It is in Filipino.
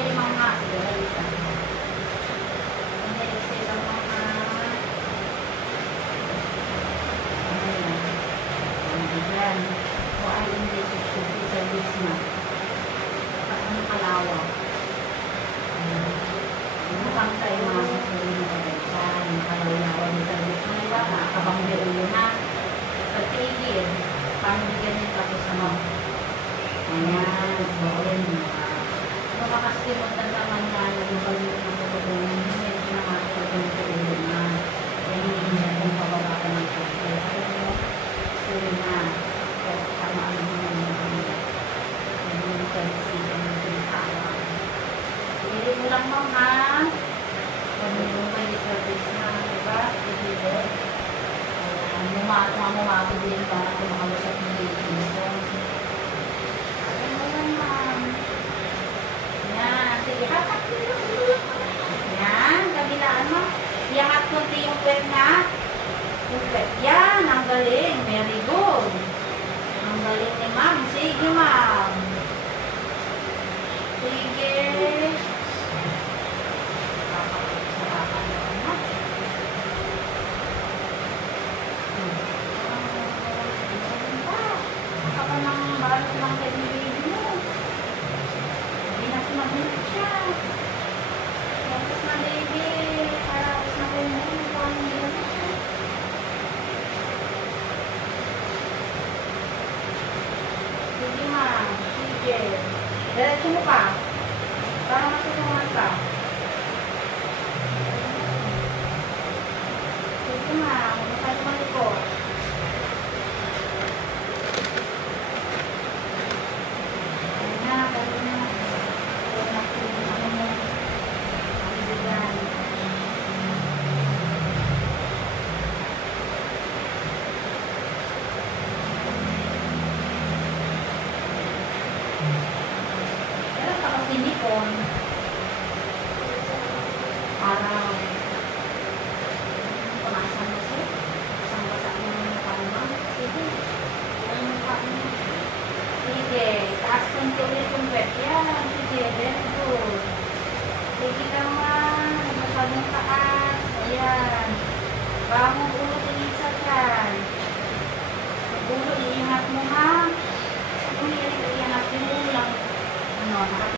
kay mama. Sige, halika. Hindi sila mama. Ayan. O ay hindi susubi sa bisma. Kapag ano kalawa. Mukhang tayo mga susubi na kagaysan. Kalawa-lawa sa bisma. Diba? Nakakabangga ulo na. Pagtigil. Paano bigyan niyo tapos ano? Ayan. So, ayan. Makakasimutan naman na nagubalik ng pagkakulang. Hindi na makakagyan sa ulo na. Kaya hindi niya kung pababa ka ng pagkakulang. Ayan mo. Suri na. Kaya tama ang mga mga. Hindi mo kalisipan ng pinakawa. Hindi mo lang ma'am ha. Kung hindi mo may service na. Diba? Hindi mo. Mamamako din para kung makalusap ng dito. Ayan mo lang ma'am. Yan. Sige, hatak nyo. Yan. Kabilaan mo. Iangat kunti yung pwet na. Yung pwet. Yan. Ang galing. Very good. Ang galing ni ma'am. Sige ma'am. Sige. Diretso mo pa. Para matulungan ka. Sige ma'am. Huwag tayo malikot. Ayan na. Kaya na. Huwag na tulungan mo. Ayan. Sinikon.